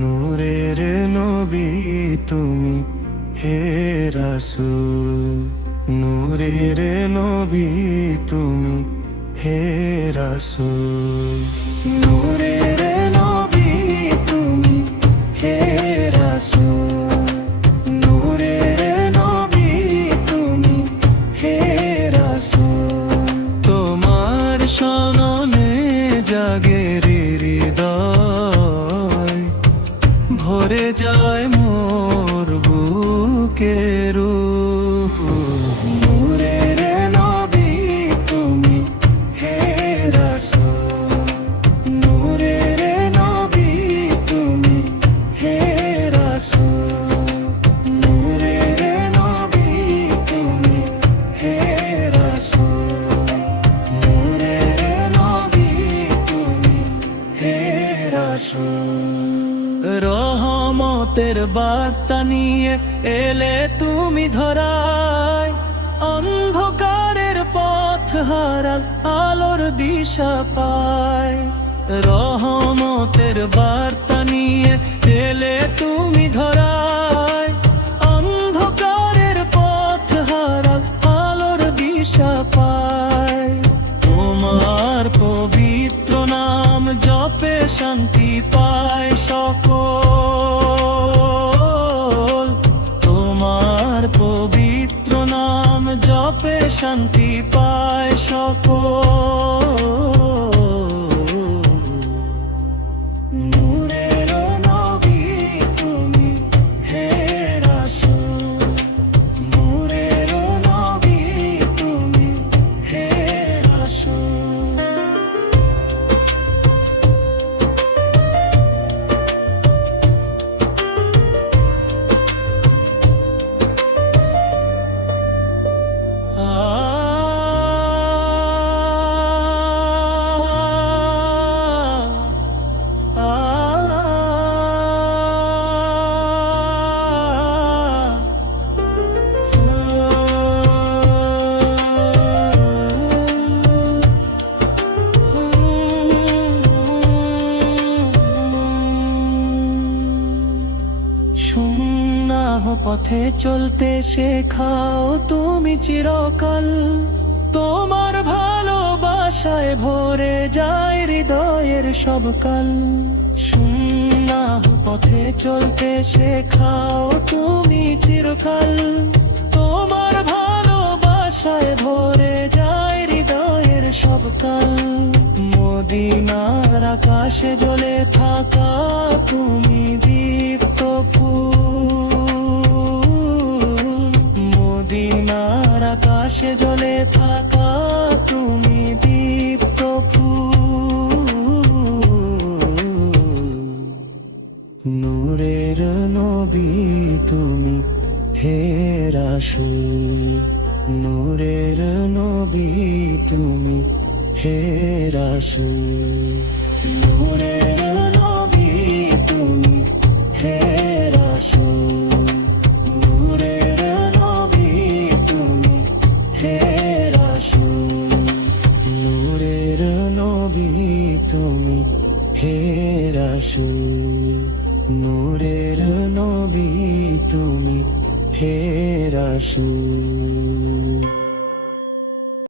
নূরের নবী তুমি হে রাসূল, নূরের নবী তুমি হে রাসূল, নূরের নবী তুমি হে রাসূল, নূরের নবী তুমি হে রাসূল। তোমার শরণে জাগে হৃদয়, ভরে যায় মোর বুকের রূহ। নূরের নবী তুমি হে রাসূল, নূরের নবী তুমি হে রাসূল, নূরের নবী তুমি হে রাসূল, নূরের নবী তুমি হে রাসূল। রহমতের বার্তা নিয়ে এলে তুমি ধরায়, অন্ধকারের পথ হারাল আলোর দিশা পায়। রহমতের বার্তা নিয়ে এলে তুমি ধরায়, অন্ধকারের পথ হারাল আলোর দিশা পায়। তোমার পবিত্র নাম জপে শান্তি পায় সকল, তোমার পবিত্র নাম জপে শান্তি পায় সকল। নূরের নবী তুমি হে রাসূল, নূরের নবী তুমি হে রাসূল। সুন্নাহ পথে চলতে শেখাও তুমি চিরকাল, তোমার ভালোবাসায় ভরে যায় হৃদয়ের সব কাল। সুন্নাহ পথে চলতে শেখাও তুমি চিরকাল, তোমার ভালোবাসায় ভরে যায় হৃদয়ের সব কাল। মদিনার আকাশে জ্বলে থাকা তুমি দীপ্ত ফুল, মদিনার আকাশে জ্বলে থাকা তুমি দীপ্ত ফুল। নূরের নবী তুমি হে রাসূল, নূরের নবী তুমি হে রাসূল, নূরের নবী তুমি হে রাসূল, নূরের নবী তুমি হে রাসূল, নূরের নবী তুমি হে রাসূল, নূরের নবী তুমি হে রাসূল।